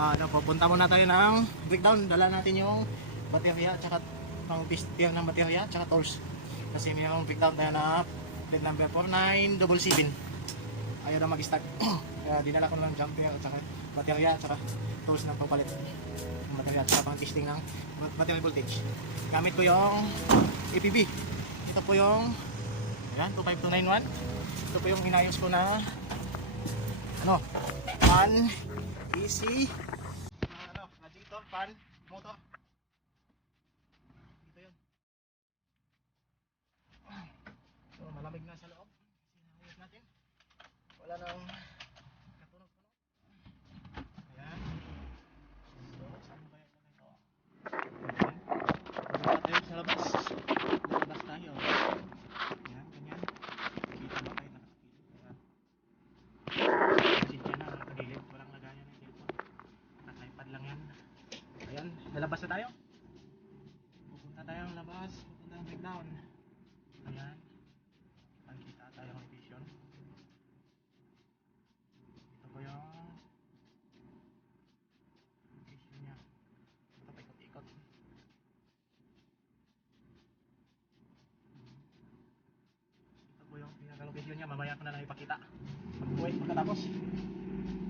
Pupunta muna tayo ng breakdown. Dala natin yung baterya at saka pang pistil ng baterya at saka tools. Kasi may yung breakdown tayo na plate number 4977. Ayaw na mag-start. Kaya dinala ko ng jumper at saka baterya at saka tools ng papalit ng baterya at saka pang testing ng battery voltage. Gamit ko yung APB. Ito po yung 25291. Ito po yung inayos ko na fan, AC, radiator, fan, motor. Ito yun. So malamig na sa loob. Sinahayos natin. Wala nang katunog-tunog. Ayan. So saan ba yung ito? Wala tayo sa labas. Labas tayo. Ayan, ganyan. Kita ba tayo nakapilip? Ayan. Pasensya na, nakagilid. Walang lagayan ng cellphone. Naka-iPad lang yan. Ayan, lalabas na tayo. Pupunta tayong labas. Pupunta tayong breakdown. Ayan. Nakikita tayo ng vision. Ito po yung vision niya. Ito pa ikot-ikot. Ito po yung pinaka-location niya. Mamaya ko na lang ipakita. Wait, magkatapos.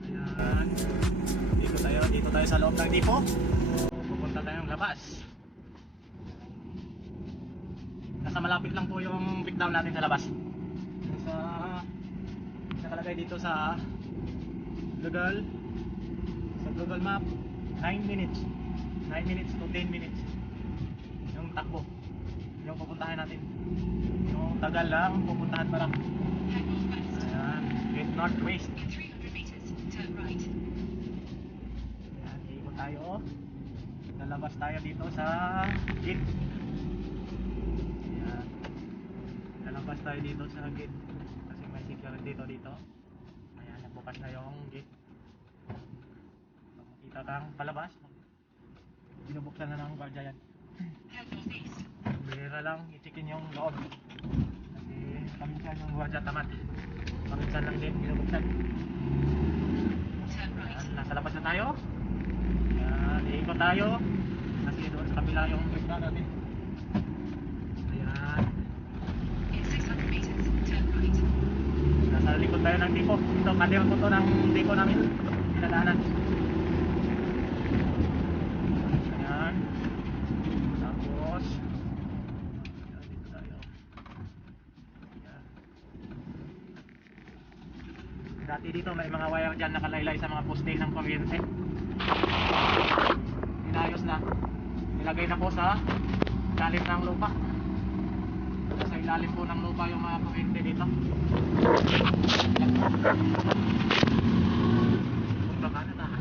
Ayan. Dito tayo sa loob ng depot. Pupunta tayong labas. Nasa malapit lang po yung breakdown natin sa labas. Nakalagay dito sa Google Map 9 minutes 9 minutes to 10 minutes yung takbo yung pupuntahan natin, yung tagal lang pupuntahan pa lang. Ayan, gate northwest. Ayan, iikot tayo, lalabas tayo dito sa gate. Ayan, lalabas tayo dito sa gate kasi may security dito. Ayan, nagbukas na yung gate. Pag makita kang palabas, binubuksan na ng guardia yan. Bihira lang i-checkin yung loob kasi paminsan yung guardia tamad, paminsan lang din binubuksan. Ayan, nasa labas na tayo. Ayan, iikot tayo kasi doon sa kabila yung breakdown natin. Ayan, nasa likod tayo ng depot. Ito, kandiyan ko to ng depot namin, pinadaanan. Ayan, tapos ayan, dito tayo. Ayan. Dati dito may mga wire dyan nakalaylay sa mga poste ng kuryente. Inayos na, nilagay na po sa ilalim ng lupa. Sa ilalim po ng lupa yung mga kuryente dito. Punta ka na ta. Ayan.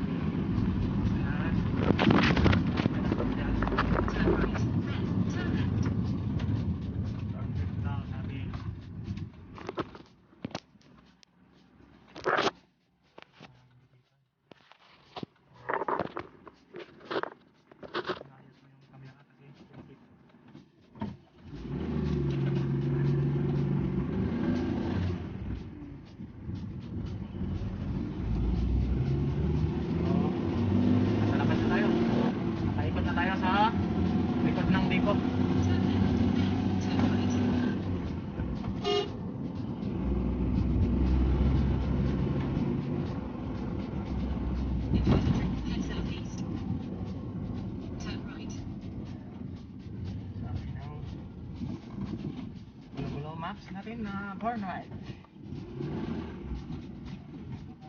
Maps natin na burn right.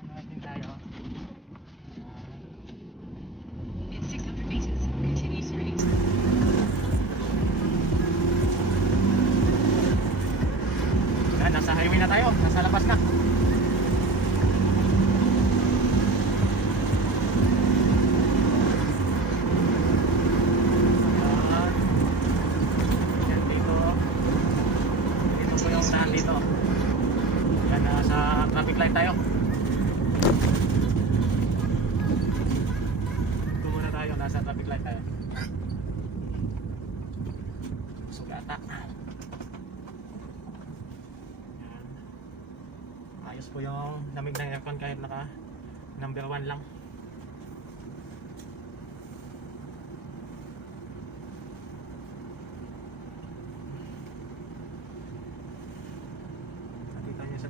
Natin tayo. In 600 meters, continue straight. Yan, nasa highway na tayo, nasa labas na. Dito. Yan, nasa traffic light tayo. Muna tayo, nasa traffic light tayo. Sugata. Yan. Ayos po yung lamig ng aircon kahit naka number 1 lang.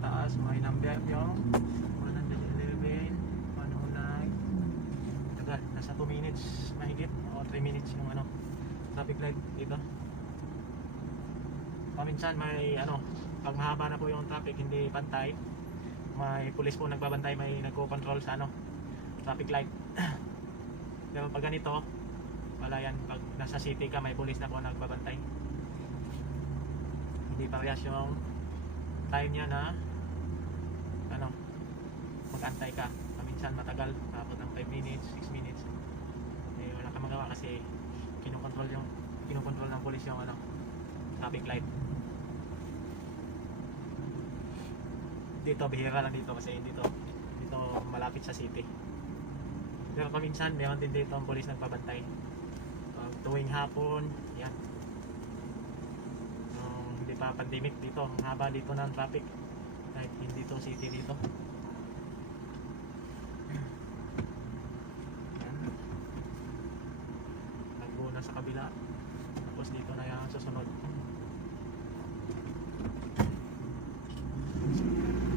sa taas, may number yung 111, 109. Tagal, nasa 2 minutes mahigit o 3 minutes yung ano, traffic light dito. Paminsan may ano, pag mahaba na po yung traffic, hindi pantay, may pulis po nagbabantay, may nagko-control sa ano, traffic light. Pero pag ganito, wala yan. Pag nasa city ka, may pulis na po nagbabantay. Hindi parehas yung time niya na ano, mag-antay ka. Paminsan matagal, tapos ng 5 minutes, 6 minutes. Eh, wala kang magawa kasi kinukontrol ng pulis yung ano, traffic light. Dito bihira lang dito kasi dito malapit sa city. Pero paminsan mayroon din dito ang pulis nagbabantay. Tuwing hapon, yan. Hindi pa pandemic dito, ang haba dito ng traffic. Kahit hindi to city dito. Yan. Nagbuo na sa kabila. Tapos dito na yung susunod.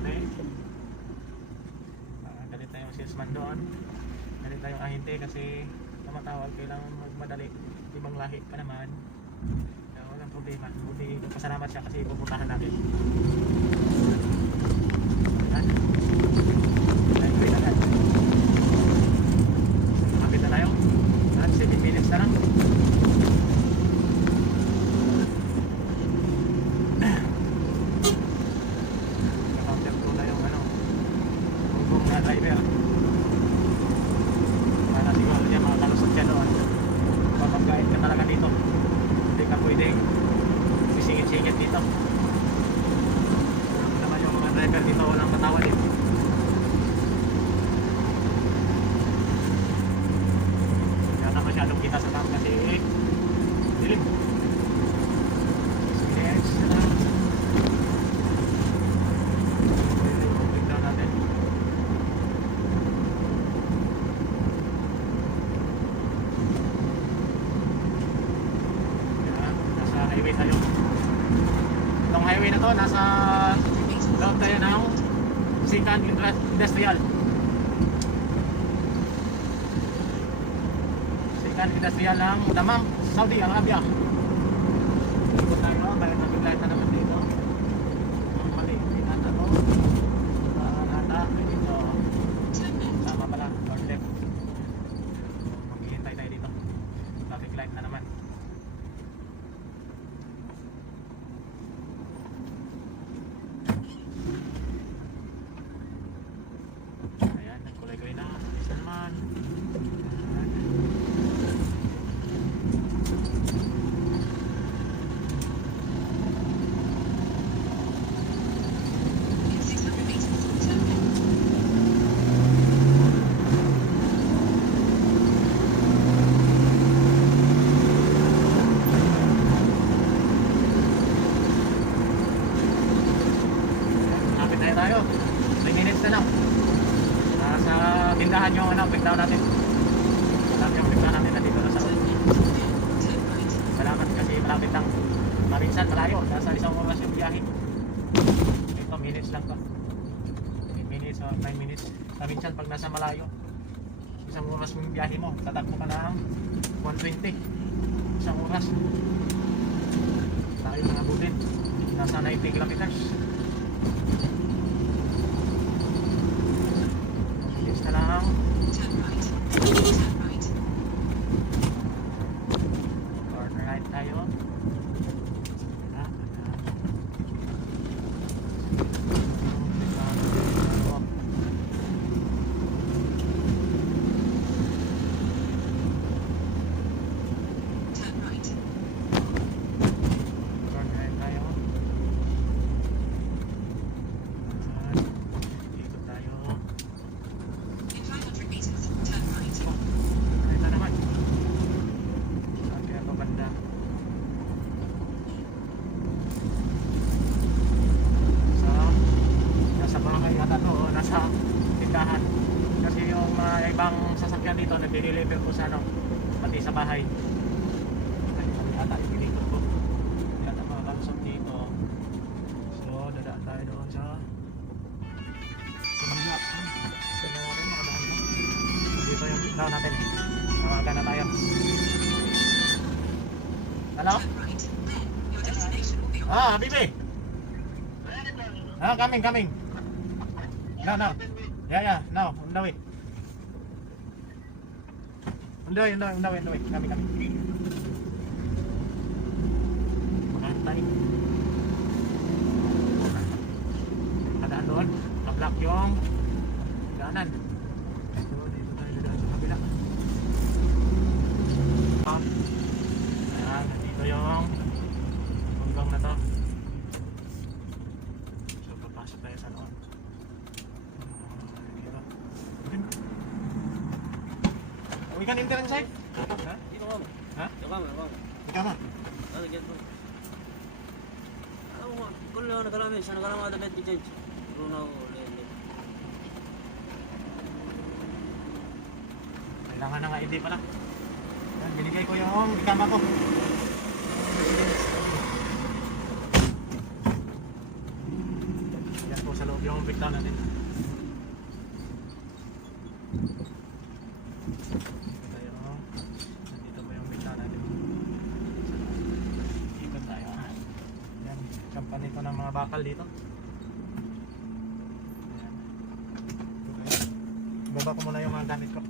Okay. Galit na yung salesman doon. Galit na yung ahente kasi tumatawag, kailangan magmadali. Ibang lahi pa naman. Kaya walang problema. Buti pasalamat siya kasi pupuntahan natin. Yan. Ay, agad. Kapit na tayo. 7 minutes na lang. Nakakampiang ko na yung ano, hugong na driver. Para siguro niya makakalusot siya doon. Papagkait ka talaga dito. Hindi ka pwedeng sisingit-singit dito. Alam mo naman yung mga driver dito, walang patawad eh. Kaya na masyadong kita sa tam kasi dilim. Yes. Tignan natin. Nasa highway tayo. Itong highway na to, nasa loob tayo ng Second Industrial. Second Industrial ng Damam, Saudi Arabia. Ikot tayo, kaya nag-light na naman dito. Ang mali, kita na to. Ata, dito. Tama pala, or left. Maghihintay tayo dito. Traffic light na naman. Ayan, nagkulay-kulay na. Isa naman. Ayan. In 600 meters, turn left. Lapit na tayo. 3 minutes na lang. Sa tindahan yung ano, breakdown natin. Sabi yung breakdown natin nandito na sa Turn left. Turn right. salamat kasi malapit lang. Maminsan malayo. Nasa isang oras yung biyahe. Ito minutes lang to. 8 minutes or 9 minutes. Maminsan pag nasa malayo, isang oras yung biyahe mo. Tatakbo ka ng 120. Isang oras. Tayo na abutin. Nasa 90 kilometers. Minutes na lang. Turn right. Turn right. Turn right tayo. Turn right. Turn right tayo. Ikot tayo. In 500 meters, turn right. Right na naman. Saan kaya ito banda? Nasa bahay yata to, o nasa tindahan. Kasi yung mga ibang sasakyan dito nagde-deliver po sa ano, pati sa bahay. Kami yata ipinikot ko. Yata mga kalusok dito. So, dadaan tayo doon sa breakdown natin. Tawagan na tayo. Hello? Turn right. Then, your destination will be on. Habibi! Coming. No. Yeah, no, on the way. On the way. Coming. Makantay. Kadaan doon. Nablock yung daanan. So, dito tayo dadaan sa kabila. Ayan, nandito yung hanggang na to. So, papasok tayo sa loob. Dito. We can enter inside? Ha? Dito ka mo. Ha? Dito ka mo. Ikaw na. Ano ganito? Alam mo, kung na nakarami, siya nakarami ada 20 change. Pero na ako, lele. Kailangan na nga ID pala. Yan, binigay ko yung ikama ko. Yan po sa loob yung breakdown natin. Nandito po yung breakdown natin. Ikot tayo. Yan, company ko ng mga bakal dito. Yan. Okay. Ibaba ko muna yung mga gamit ko.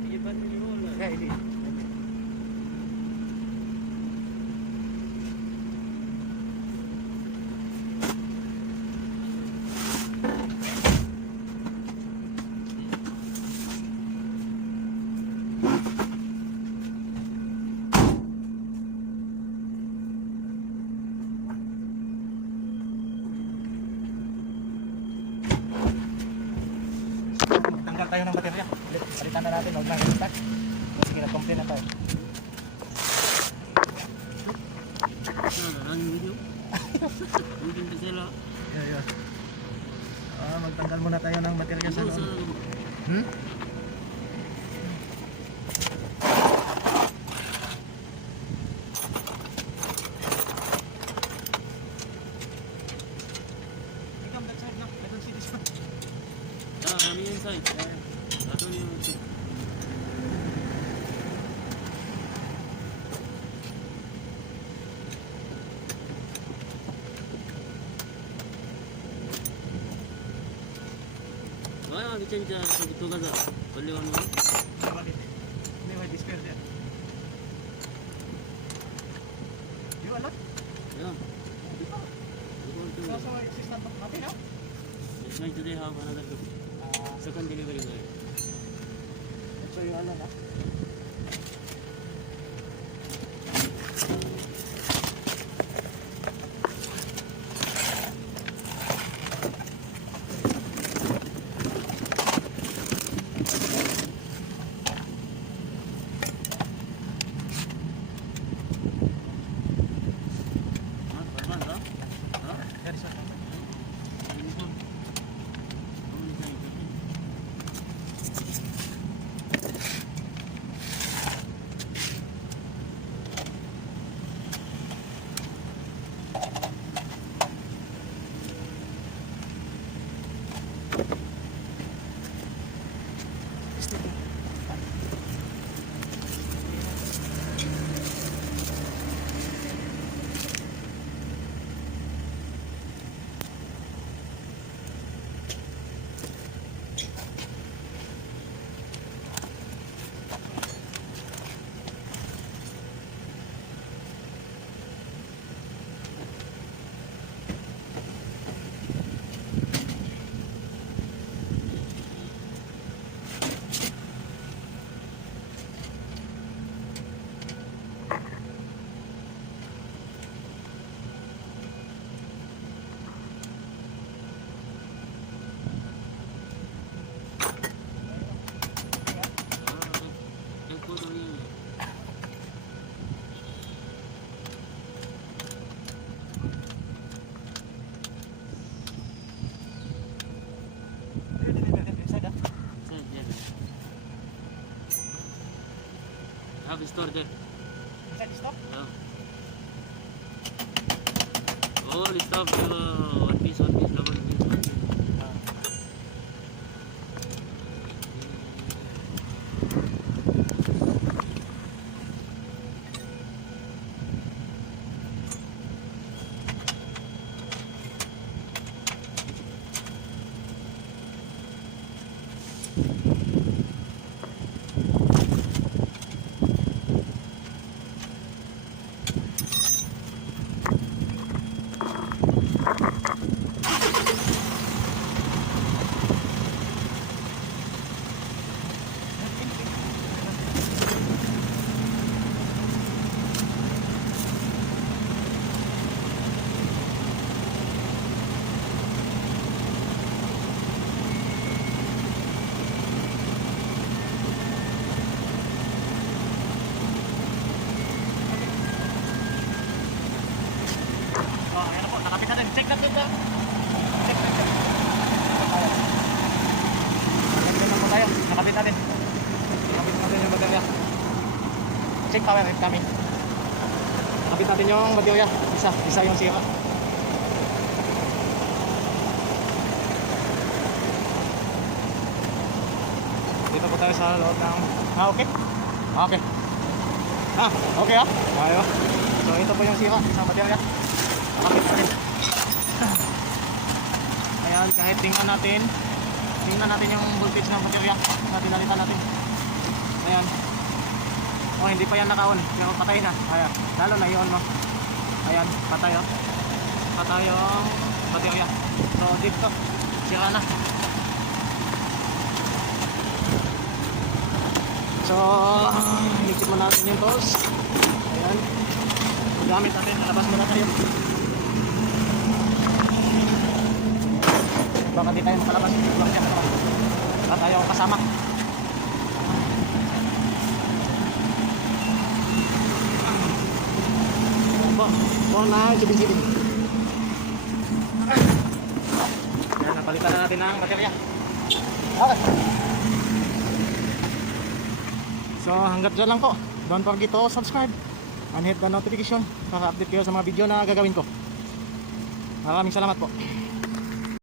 Sige, ba't hindi mo wala? Yeah, hindi. Tanggal tayo ng baterya. Palitan na natin, huwag na i-start. Sige, na-complain na tayo. Ano video? Hindi pa sila. Yeah. Magtanggal muna tayo ng baterya sa Ito sa... loob. Hmm? Come that side now. I don't see this one. Kami yung side. Ito yung side. Wala, di-change sa ito ka sa. Bali ka mo. Bakit? Hindi, may display there. You alot? Yeah. So, assistant of natin, no? It's going to have another second delivery guy. So, yung alot, ha? There is one. Have a store there. Inside the stop? Yeah. All stuff, one piece, double piece, one piece. ayan na po, nakapit natin. Check natin ito. Check natin. Nakapit na po tayo. Nakapit natin. Nakapit natin yung baterya. Check power if kami. Nakapit natin yung baterya. Isa yung sira. Dito po tayo sa loob ng... okay? Okay. Okay Ayo. So ito po yung sira, isang baterya. Nakapit natin. Ayan, kahit tingnan natin yung voltage ng baterya. Pinalitan natin. Ayan. Hindi pa yan naka-on, pero patay na. Ayan, lalo na i-on mo. Ayan, patay patay yung baterya. So dito, sira na. So, inikit mo natin yung tools. Ayan. Gamit natin, nalabas muna tayo. Baka di tayo makalabas. Baka tayo kasama. Buwan na, sibin-sibin. Ayan, napalitan na natin ang baterya. Okay. So hanggat dyan lang po. Don't forget to subscribe and hit the notification para update kayo sa mga video na gagawin ko. Maraming salamat po.